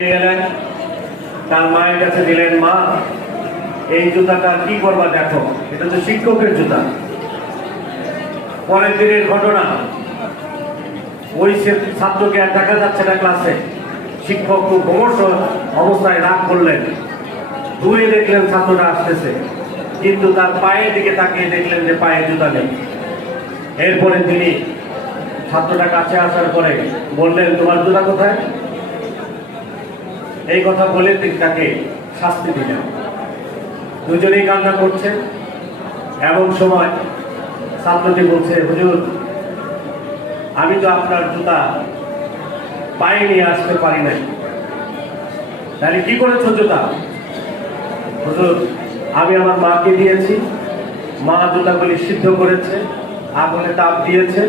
গেলেন, তার মায়ের কাছে দিলেন, মা এই জুতাটা কি করবা দেখো, এটা তো শিক্ষকের জুতা। পরের দিনের ঘটনা, ওই ছাত্রকে আর দেখা যাচ্ছে না ক্লাসে। শিক্ষক খুব ভ্রমশ অবস্থায় রাগ করলেন, দূরে দেখলেন ছাত্রটা আসতেছে, কিন্তু তার পায়ের দিকে তাকিয়ে দেখলেন যে পায়ে জুতা নেই। এরপরে তিনি ছাত্রটা কাছে আসার পরে বললেন, তোমার জুতা কোথায়? এই কথা বলে তিনি তাকে শাস্তি দিলেন। দুজনেই কান্না করছে। এমন সময় ছাত্রটি বলছে, হুজুর আমি তো আপনার জুতা পায়ে নিয়ে আসতে পারি নাই। তাহলে কি করেছো জুতা? হুজুর আমি আমার মাকে দিয়েছি, মা জুতাগুলি সিদ্ধ করেছে, আগুনে তাপ দিয়েছে,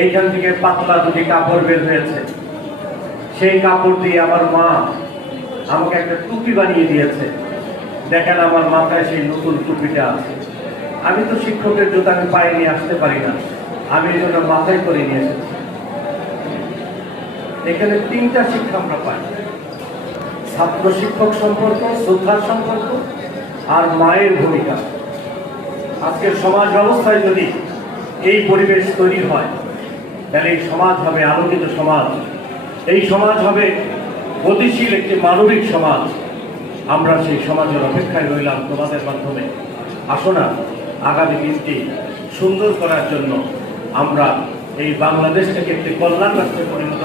এইখান থেকে পাতলা দুটি কাপড় বের হয়েছে, সেই কাপড় দিয়ে আমার মা আমাকে একটা টুপি বানিয়ে দিয়েছে, দেখেন আমার মাথায় সেই নতুন টুপিটা আছে। আমি তো শিক্ষকের জুতা আমি পায়ে নিয়ে আসতে পারি না, আমি এই জন্য মাথায় করে নিয়ে এসেছি। এখানে তিনটা শিক্ষা আমরা পাই: ছাত্র শিক্ষক সম্পর্ক, শ্রদ্ধার সম্পর্ক, আর মায়ের ভূমিকা। আজকের সমাজ ব্যবস্থায় যদি এই পরিবেশ তৈরি হয়, তাহলে এই সমাজ হবে আলোকিত সমাজ, এই সমাজ হবে গতিশীল একটি মানবিক সমাজ। আমরা সেই সমাজের অপেক্ষায় রইলাম তোমাদের মাধ্যমে। আসো না, আগামী দিনটি সুন্দর করার জন্য আমরা এই বাংলাদেশটাকে একটি কল্যাণ রাষ্ট্রে পরিণত